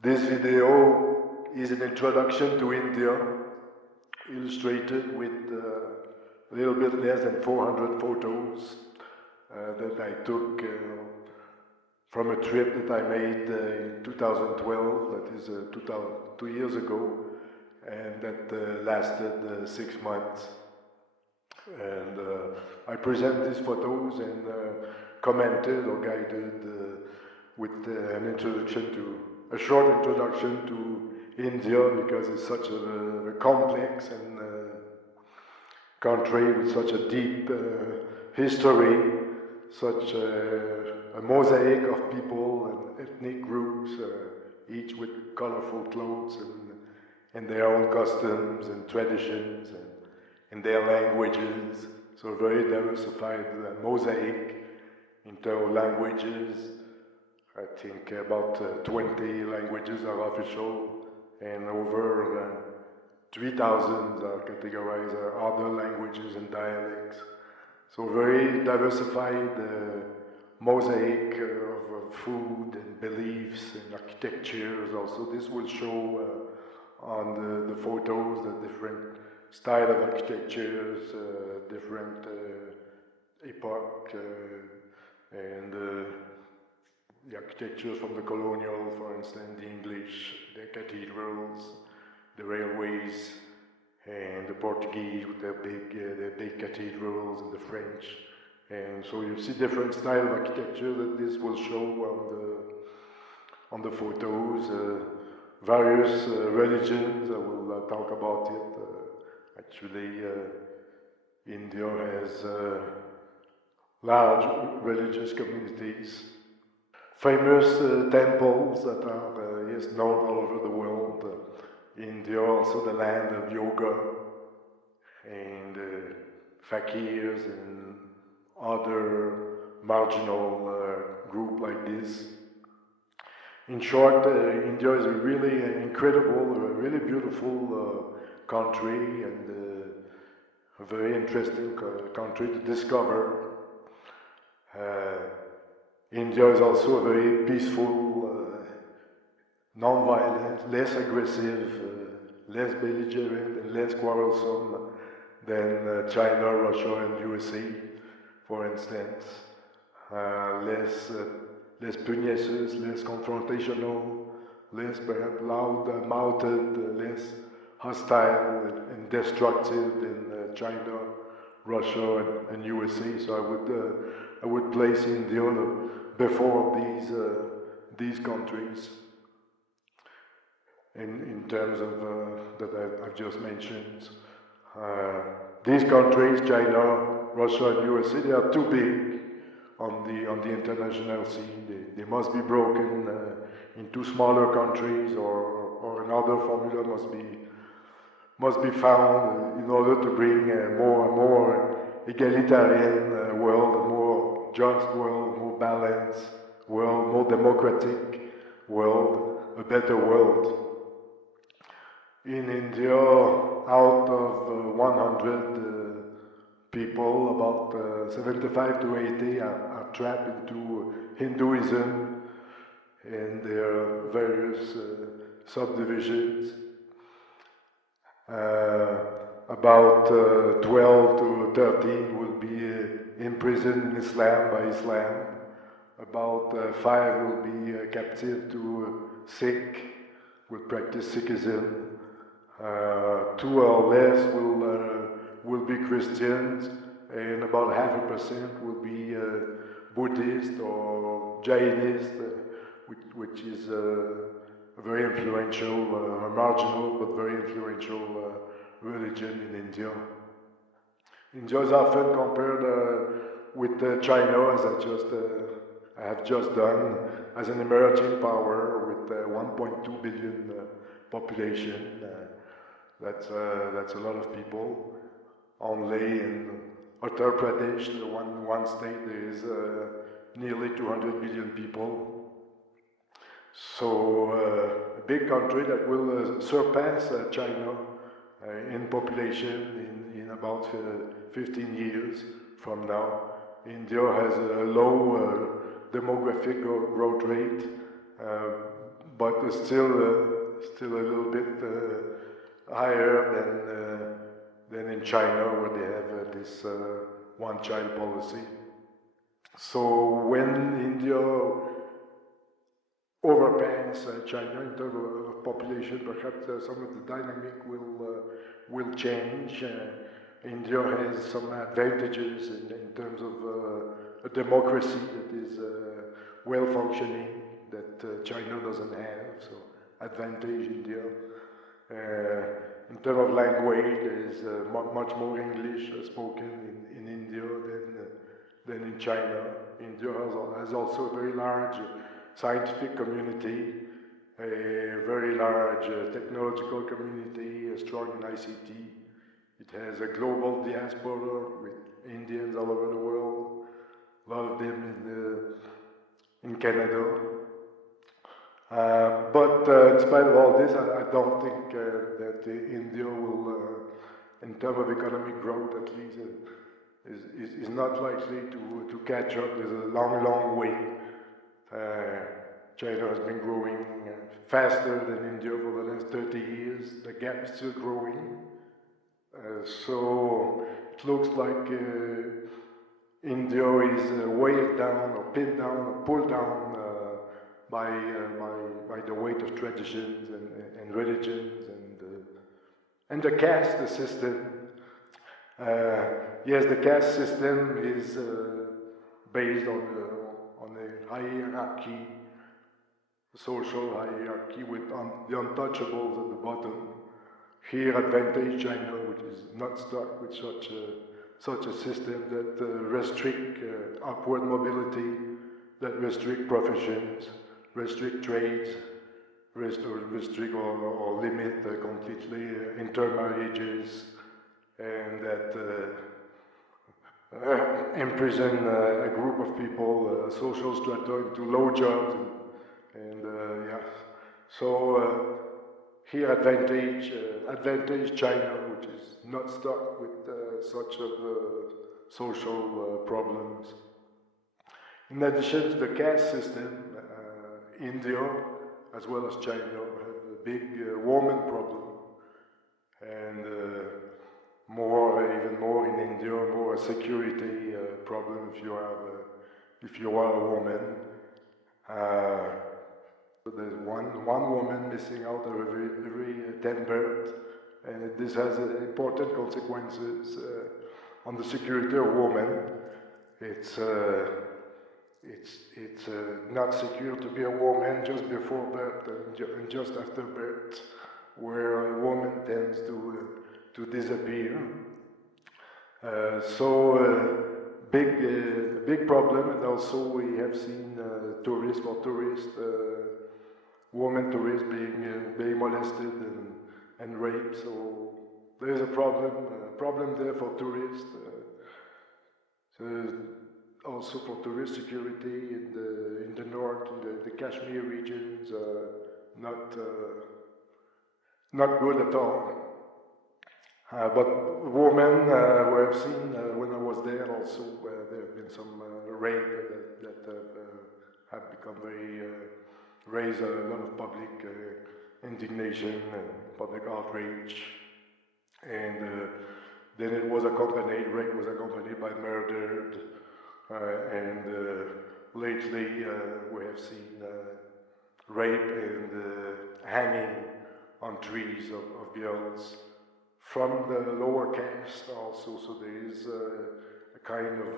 This video is an introduction to India, illustrated with a little bit less than 400 photos that I took from a trip that I made in 2012, that is 2 years ago, and that lasted 6 months. And I present these photos and commented or guided with an introduction to, a short introduction to India, because it's such a complex and country with such a deep history, such a mosaic of people and ethnic groups, each with colorful clothes and their own customs and traditions and their languages. So very diversified mosaic in terms of languages. I think about 20 languages are official, and over 3,000 are categorized as other languages and dialects. So very diversified mosaic of food and beliefs and architectures. Also, this will show on the photos the different style of architectures, different epoch, and the architectures from the colonial, for instance, the English, the cathedrals, the railways, and the Portuguese with their big cathedrals, and the French. And so you see different style of architecture that this will show on the photos. Various religions, I will talk about it. Actually, India has large religious communities, famous temples that are yes, known all over the world. India also the land of yoga and fakirs and other marginal group like this. In short, India is a really incredible, really beautiful country, and a very interesting country to discover. India is also a very peaceful, non-violent, less aggressive, less belligerent, and less quarrelsome than China, Russia, and USA, for instance. Less pugnacious, less confrontational, less perhaps loud-mouthed, less hostile and destructive than China, Russia, and USA. So I would place India before these countries in terms of that I've just mentioned. These countries, China, Russia, and USA, they are too big on the international scene. They must be broken into smaller countries, or another formula must be found in order to bring a more egalitarian world, a more just world, more balanced world, more democratic world, a better world. In India, out of 100 people, about 75 to 80 are trapped into Hinduism and their various subdivisions. About 12 to 13 will be imprisoned in Islam by Islam. About 5 will be captive to Sikh, will practice Sikhism. 2 or less will be Christians, and about 0.5% will be Buddhist or Jainist, which is a very influential, marginal but very influential religion in India. India is often compared with China, as I have just done, as an emerging power with 1.2 billion population. That's a lot of people. Only in Uttar Pradesh, the one state, there is nearly 200 million people. So a big country that will surpass China in population in about 15 years from now. India has a low demographic growth rate, but but still a little bit higher than in China, where they have this one-child policy. So when India overpass China in terms of population, perhaps some of the dynamic will change. India has some advantages in terms of a democracy that is well functioning that China doesn't have. So advantage India. In terms of language, there is much more English spoken in India than in China. India has also a very large scientific community, a very large technological community, strong in ICT. It has a global diaspora with Indians all over the world, a lot of them in Canada. But in spite of all this, I don't think that India will, in terms of economic growth at least, is not likely to catch up. There's a long way. China has been growing faster than India for the last 30 years. The gap is still growing. So it looks like India is weighed down or pinned down or pulled down by the weight of traditions and religions and the caste system. Yes, the caste system is based on a hierarchy, social hierarchy with the untouchables at the bottom. Here, advantage China, which is not stuck with such a system that restrict upward mobility, that restrict professions, restrict trades, restrict or limit completely intermarriages, and that imprison a group of people, a social strata, into low jobs, and yeah. So here advantage China, which is not stuck with such of social problems. In addition to the caste system, India, as well as China, have a big woman problem, and even more in India, more a security problem if you are a woman. There's one woman missing out of every 10 births, and this has important consequences on the security of women. It's not secure to be a woman just before birth and just after birth, where a woman tends to disappear. Big problem, and also we have seen tourists, women tourists being molested and raped. So there is a problem there for tourists. Also for tourist security in the north, in the Kashmir regions, not good at all. But women, we have seen when I was there also, there have been some rape that have become raised a lot of public indignation and public outrage. And then rape was accompanied by murder. And lately we have seen rape and hanging on trees of girls from the lower caste also. So there is a kind of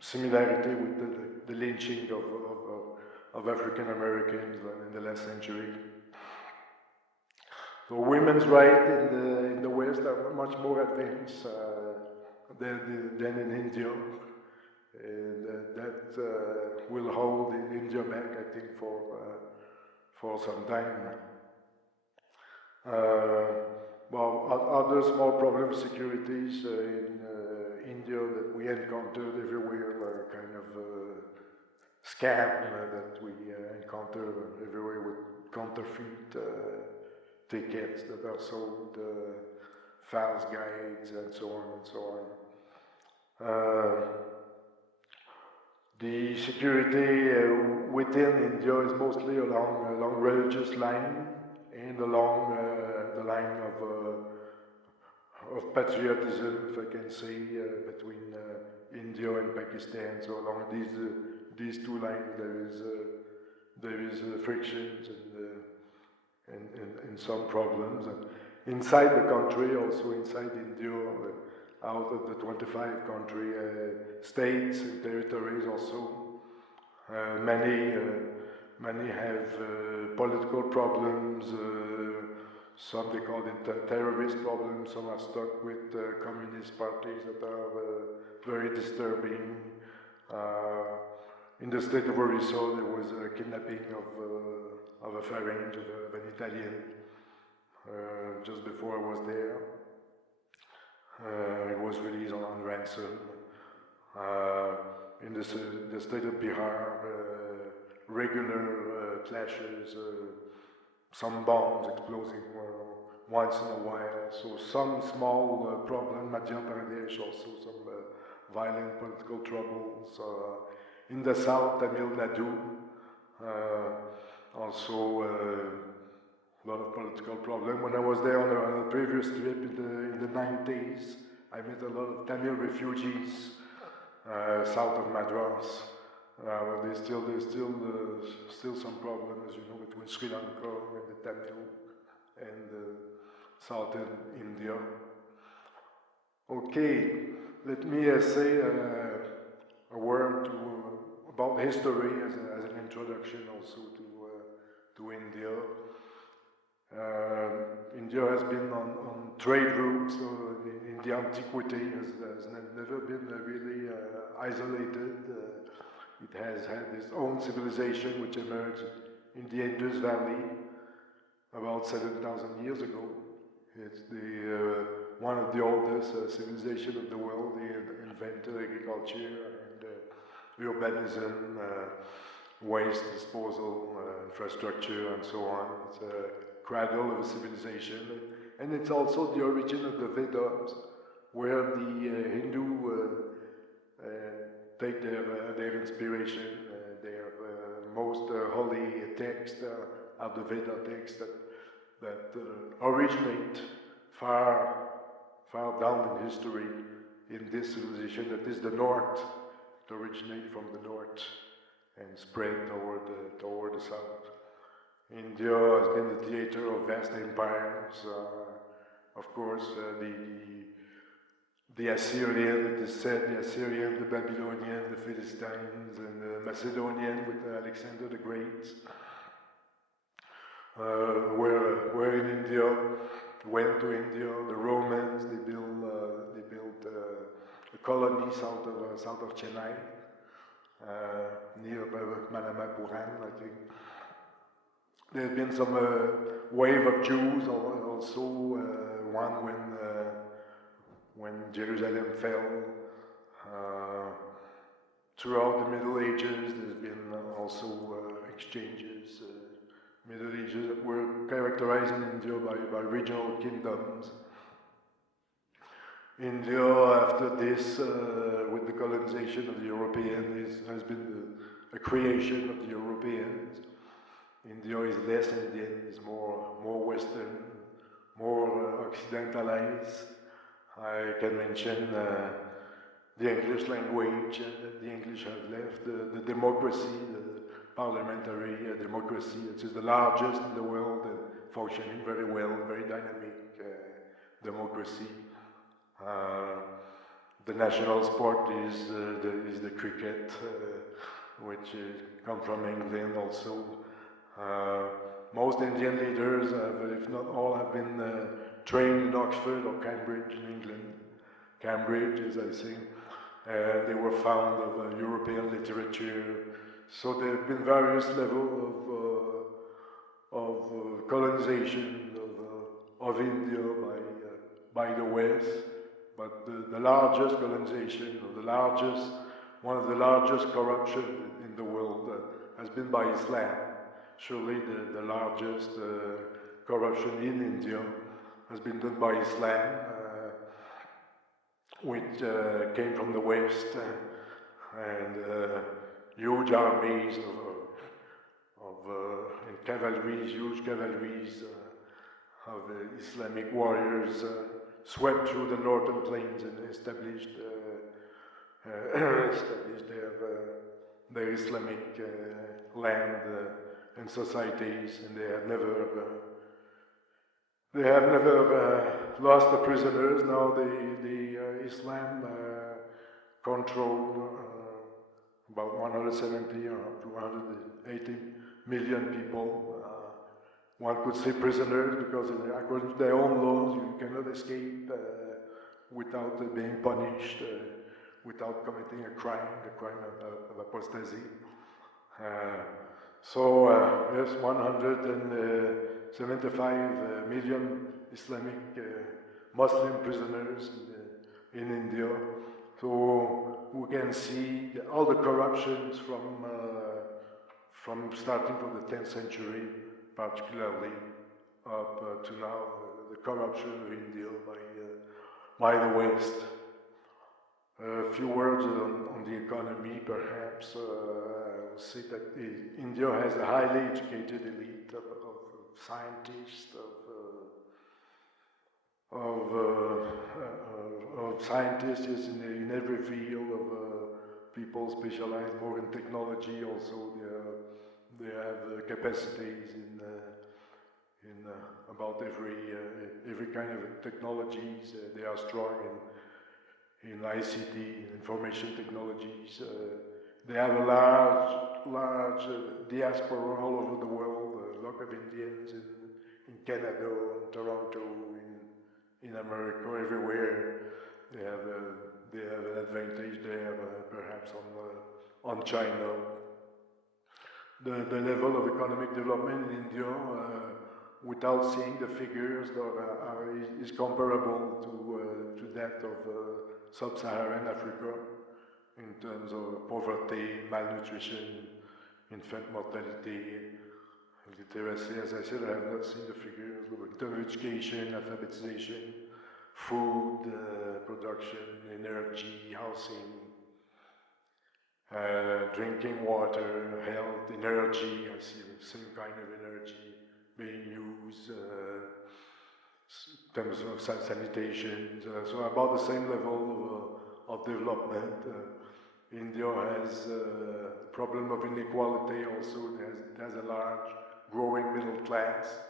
similarity with the lynching of African Americans in the last century. So women's rights in the West are much more advanced than in India. And that will hold India back, I think, for some time. Other small problem securities in India that we encountered everywhere are kind of scam that we encounter everywhere with counterfeit tickets that are sold, false guides, and so on and so on. The security within India is mostly along religious line and along the line of patriotism, if I can say, between India and Pakistan. So along these two lines, there is frictions and some problems. And inside the country, also inside India, out of the 25 country states and territories, also many have political problems. Some they call it terrorist problems. Some are stuck with communist parties that are very disturbing. In the state of Orissa, there was a kidnapping of a pharynx of an Italian just before I was there. It was released on ransom. In the state of Bihar, regular clashes, some bombs exploding once in a while. So some small problem. Madhya Pradesh also some violent political troubles. In the south, Tamil Nadu, also a lot of political problem. When I was there on a previous trip in the 90s, I met a lot of Tamil refugees south of Madras. There's still some problems, as you know, between Sri Lanka and the Tamil and southern India. Okay, let me say a word about history as an introduction also to India. India has been on trade routes in the antiquity, has never been really isolated. It has had its own civilization which emerged in the Indus Valley about 7,000 years ago. It's one of the oldest civilizations of the world. They invented agriculture and urbanism, waste disposal, infrastructure, and so on. It's a cradle of a civilization, and it's also the origin of the Vedas, where the Hindu take their inspiration. Their most holy text are the Veda texts that originate far down in history in this civilization that is the North. It originated from the North and spread toward the South. India has been the theater of vast empires. Of course, the Assyrian, it is said, the Assyrian, the Babylonian, the Philistines, and the Macedonian with Alexander the Great, were in India, went to India. The Romans, they built a colony south of Chennai, near Manamapuram, I think. There has been some wave of Jews, also one when Jerusalem fell. Throughout the Middle Ages, there's been also exchanges. Middle Ages that were characterized in India by regional kingdoms. India, after this, with the colonization of the Europeans, has been a creation of the Europeans. India is less Indian, is more Western, more Occidentalized. I can mention the English language that the English have left, the democracy, the parliamentary democracy, which is the largest in the world and functioning very well, very dynamic democracy. The national sport is the cricket, which comes from England also. Most Indian leaders, if not all, have been trained in Oxford or Cambridge in England. Cambridge, as I say. They were fond of European literature. So there have been various levels of colonization of India by the West. But the largest colonization, or one of the largest corruption in the world has been by Islam. Surely the largest corruption in India has been done by Islam, which came from the West, and huge armies and cavalries, huge cavalries of Islamic warriors swept through the northern plains and established their Islamic land and societies, and they have never lost the prisoners. Now the Islam control about 170 or 280 million people. One could say prisoners because according to their own laws you cannot escape without being punished, without committing a crime, the crime of apostasy. Yes, 175 million Islamic Muslim prisoners in India. So we can see all the corruptions from starting from the 10th century, particularly up to now, the corruption of India by the West. A few words on the economy, perhaps. I'll say that India has a highly educated elite of scientists, of scientists in every field, of people specialized more in technology. Also, they have capacities in about every kind of technologies. They are strong in ICT, information technologies. They have a large diaspora all over the world. A lot of Indians in Canada, in Toronto, in America, everywhere. They have an advantage there, perhaps on China. The level of economic development in India, without seeing the figures, is comparable to that of sub-Saharan Africa in terms of poverty, malnutrition, infant mortality, literacy. As I said, I have not seen the figures, but in terms of education, alphabetization, food production, energy, housing, drinking water, health, energy. I see the same kind of energy being used in terms of sanitation. So about the same level of development. India has a problem of inequality also. It has a large growing middle class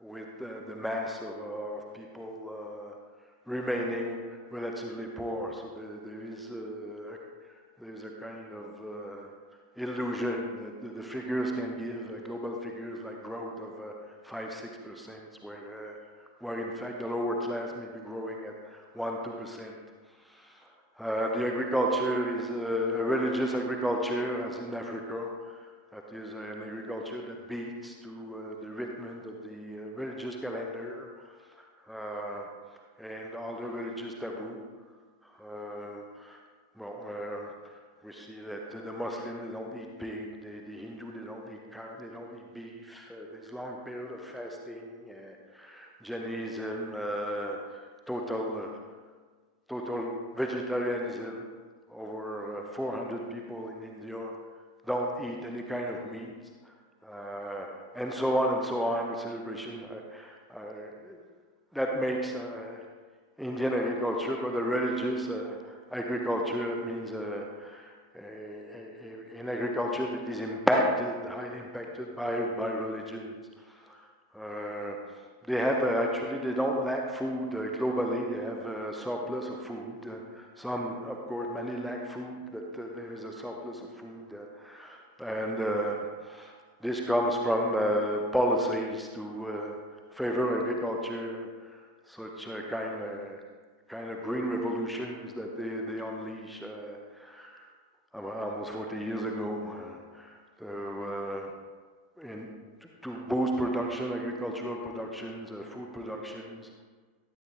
with the mass of people remaining relatively poor. So there is a kind of illusion that the figures can give, global figures like growth of 5-6%, where in fact the lower class may be growing at 1-2%. The agriculture is a religious agriculture, as in Africa. That is an agriculture that beats to the rhythm of the religious calendar and all the religious taboo. We see that the Muslims, they don't eat pig, the Hindu, they don't eat cow, they don't eat beef. There's long period of fasting, Jainism, total vegetarianism. Over 400 people in India don't eat any kind of meat, and so on, the celebration. That makes Indian agriculture, but the religious agriculture means an agriculture that is highly impacted by religions. They have actually, they don't lack food globally. They have a surplus of food. Some, of course, many lack food, but there is a surplus of food. And this comes from policies to favor agriculture, such kind of green revolutions that they unleash almost 40 years ago to boost production, agricultural productions, food productions,